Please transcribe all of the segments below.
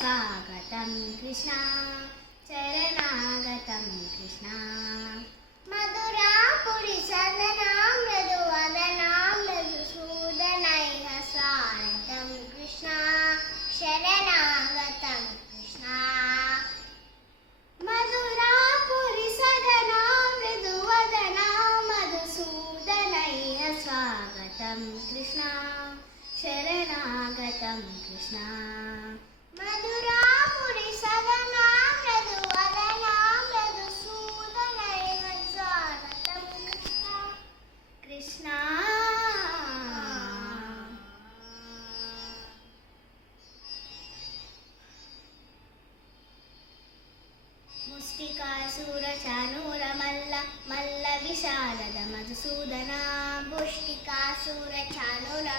स्वागतं कृष्ण शरणागतं कृष्ण मधुरापुरी सदना मृदुवदना मृदुसूदनैः स्वागतं कृष्ण शरणागतं कृष्ण मधुरापुरी सदना मृदुवदना मधुसूदनैः स्वागतं कृष्ण शरणागतं कृष्ण मधुरापुरी सदना मृदुवदना मृदुसूदनैः स्वागतं कृष्ण मुष्टिकासुरचाणूर मल्ल मल्ल विशारद मधुसूदन मुष्टिकासुरचाणूर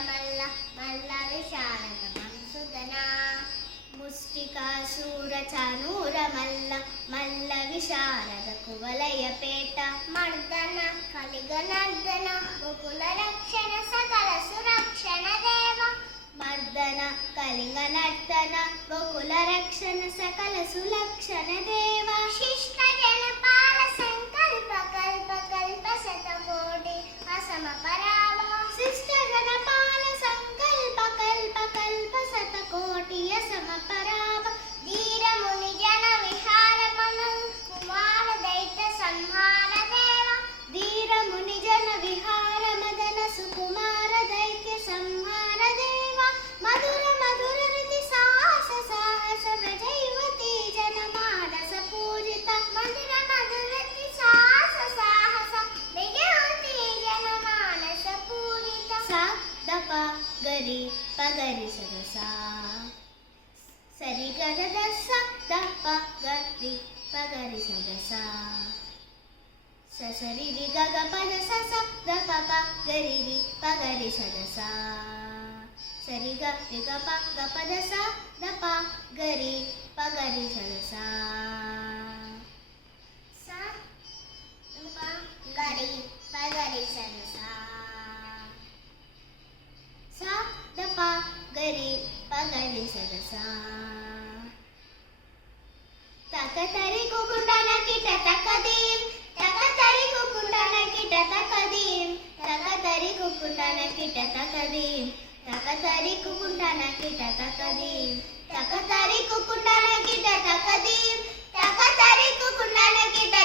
मल्ल मल्ल विशारद मधुसूदन मुष्टिकासुरचाणूर मल्ल मल्ल विशारद कुवलयपेट मर्दन कलिगनर्दन गोकुल रक्षण सकल सुरक्षण देव मर्दन कलिंगनर्दन गोकुल रक्षण सकल सुलक्षण देव शिष्ट जनपाल संकल्प कल्प कल्प शतकोटि असम पराव शिष्ट जनपाल संकल्प कल्प कल्प शतकोटि असम पराव धीर मुनि जन विहार मनु कुमार दैत्य संहार देव धीर मुनि जन विहार मदन सुकुमार दैत्य संहार देव मधुर मधुर रीति साहस साहस ब्रजैवती जनमानस पूजित मधुर मधुर रीति साहस साहस ब्रजैवती जनमानस पूजित सा दप गरि पगरि सदसा सरि गददस दप गरि पगरि सदसा ससरि रि गग पद सस दप प गरि रि पगरि सदसा सरि ग रि ग प ग पद स द प गरि पगरि सदसा स द प गरि पगरि सदसा स द प गरि पगरि सदसा तक तरि कुकुंडन किट तकदीम तक तरि कुकुंडन किट तकदीम तक तरि कुकुंडन किट तकदीम तक तरि कुकुंडन किट तकदीम तक तरि कुकुंडन किट तकदीम तक तरि कुकुंडन किट